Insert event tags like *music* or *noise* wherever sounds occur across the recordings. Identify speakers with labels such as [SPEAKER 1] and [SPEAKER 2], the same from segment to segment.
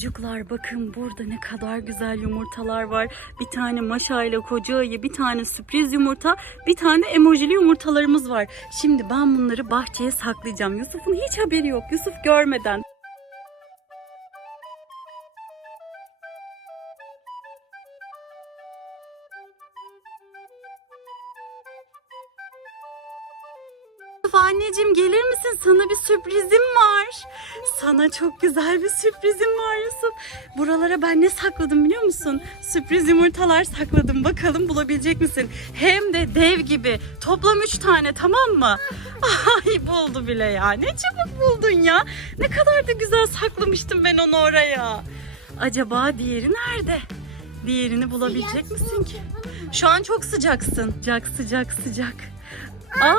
[SPEAKER 1] Çocuklar bakın burada ne kadar güzel yumurtalar var. Bir tane maşa ile koca ayı, bir tane sürpriz yumurta, bir tane emojili yumurtalarımız var. Şimdi ben bunları bahçeye saklayacağım. Yusuf'un hiç haberi yok. Yusuf görmeden. Anneciğim gelir misin? Sana bir sürprizim var. Sana çok güzel bir sürprizim var. Buralara ben ne sakladım biliyor musun? Sürpriz yumurtalar sakladım. Bakalım bulabilecek misin? Hem de dev gibi. Toplam 3 tane tamam mı? *laughs* Ay buldu bile ya. Ne çabuk buldun ya. Ne kadar da güzel saklamıştım ben onu oraya. Acaba diğeri nerede? Diğerini bulabilecek misin ki? Şu an çok sıcaksın. Sıcak sıcak sıcak. Aa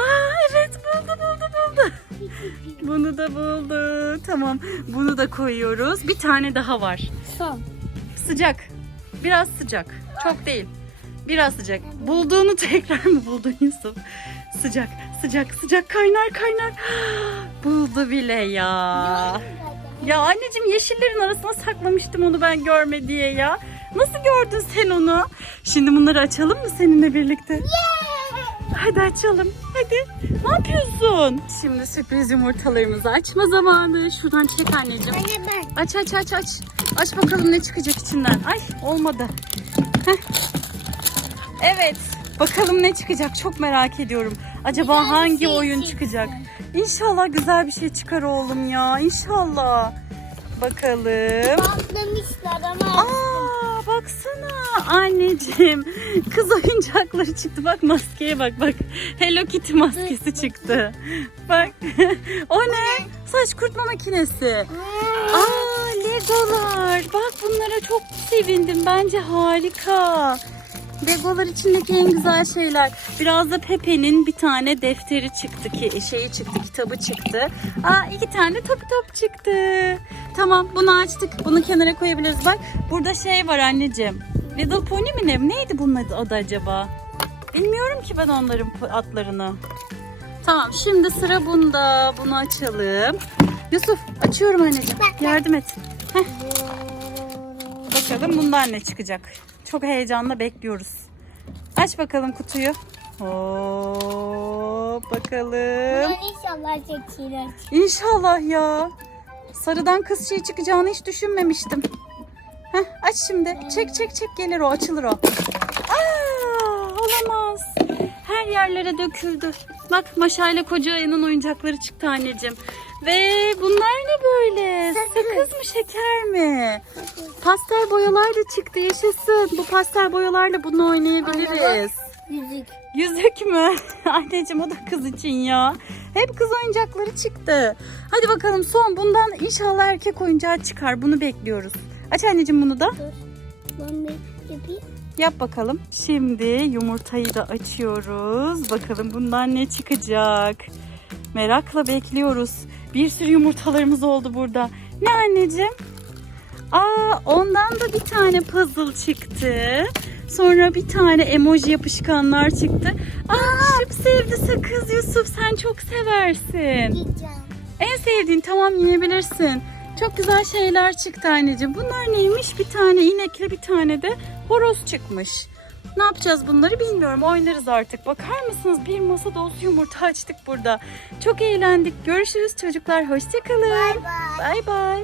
[SPEAKER 1] evet buldu buldu buldu. *laughs* Bunu da buldu. Tamam. Bunu da koyuyoruz. Bir tane daha var.
[SPEAKER 2] Son.
[SPEAKER 1] Sıcak. Biraz sıcak. Çok değil. Biraz sıcak. Bulduğunu *laughs* tekrar mı buldun Yusuf? Sıcak, sıcak, sıcak kaynar kaynar. *gasps* Buldu bile ya. Ya anneciğim yeşillerin arasına saklamıştım onu ben görme diye ya. Nasıl gördün sen onu? Şimdi bunları açalım mı seninle birlikte? Hadi açalım. Hadi. Ne yapıyorsun? Şimdi sürpriz yumurtalarımızı açma zamanı. Şuradan çek anneciğim.
[SPEAKER 2] Anne ben.
[SPEAKER 1] Aç aç aç aç. Aç bakalım ne çıkacak içinden. Ay olmadı. Heh. Evet. Bakalım ne çıkacak çok merak ediyorum. Acaba
[SPEAKER 2] Güzel
[SPEAKER 1] hangi
[SPEAKER 2] şey
[SPEAKER 1] oyun
[SPEAKER 2] çıksın.
[SPEAKER 1] çıkacak? İnşallah güzel bir şey çıkar oğlum ya. İnşallah. Bakalım.
[SPEAKER 2] Patlamışlar ama.
[SPEAKER 1] Aa baksana anneciğim. Kız oyuncakları çıktı. Bak maskeye bak bak. Hello Kitty maskesi çıktı. Bak. o ne? Saç kurutma makinesi. Aa Legolar. Bak bunlara çok sevindim. Bence harika. Legolar içindeki en güzel şeyler. Biraz da Pepe'nin bir tane defteri çıktı ki şeyi çıktı, kitabı çıktı. Aa iki tane top top çıktı. Tamam bunu açtık. Bunu kenara koyabiliriz. Bak burada şey var anneciğim. Little Pony mi ne? Neydi bunun adı, acaba? Bilmiyorum ki ben onların adlarını. Tamam şimdi sıra bunda. Bunu açalım. Yusuf açıyorum anneciğim. Yardım et. Heh. Bakalım bundan ne çıkacak. Çok heyecanla bekliyoruz. Aç bakalım kutuyu. Hop bakalım.
[SPEAKER 2] Bunlar inşallah çekilir.
[SPEAKER 1] İnşallah ya. Sarıdan kız şey çıkacağını hiç düşünmemiştim. Heh, aç şimdi. Çek çek çek gelir o açılır o. Aa, olamaz. Her yerlere döküldü. Bak Maşa ile koca ayının oyuncakları çıktı anneciğim. Ve bunlar ne böyle? Sakız mı şeker mi? Pastel boyalar da çıktı yaşasın. Bu pastel boyalarla bunu oynayabiliriz.
[SPEAKER 2] Yüzük.
[SPEAKER 1] Yüzük mü? *laughs* Anneciğim o da kız için ya. Hep kız oyuncakları çıktı. Hadi bakalım son bundan inşallah erkek oyuncağı çıkar. Bunu bekliyoruz. Aç anneciğim bunu da.
[SPEAKER 2] Dur. Ben bir yapayım.
[SPEAKER 1] Yap bakalım. Şimdi yumurtayı da açıyoruz. Bakalım bundan ne çıkacak. Merakla bekliyoruz. Bir sürü yumurtalarımız oldu burada. Ne anneciğim? Aa ondan da bir tane puzzle çıktı. Sonra bir tane emoji yapışkanlar çıktı. Aa çok sevdi sakız Yusuf. Sen çok seversin.
[SPEAKER 2] Yiyeceğim.
[SPEAKER 1] En sevdiğin tamam yiyebilirsin. Çok güzel şeyler çıktı anneciğim. Bunlar neymiş? Bir tane inekle bir tane de horoz çıkmış. Ne yapacağız bunları bilmiyorum. Oynarız artık. Bakar mısınız? Bir masa dolusu yumurta açtık burada. Çok eğlendik. Görüşürüz çocuklar. Hoşçakalın.
[SPEAKER 2] Bay bay.
[SPEAKER 1] Bay bay.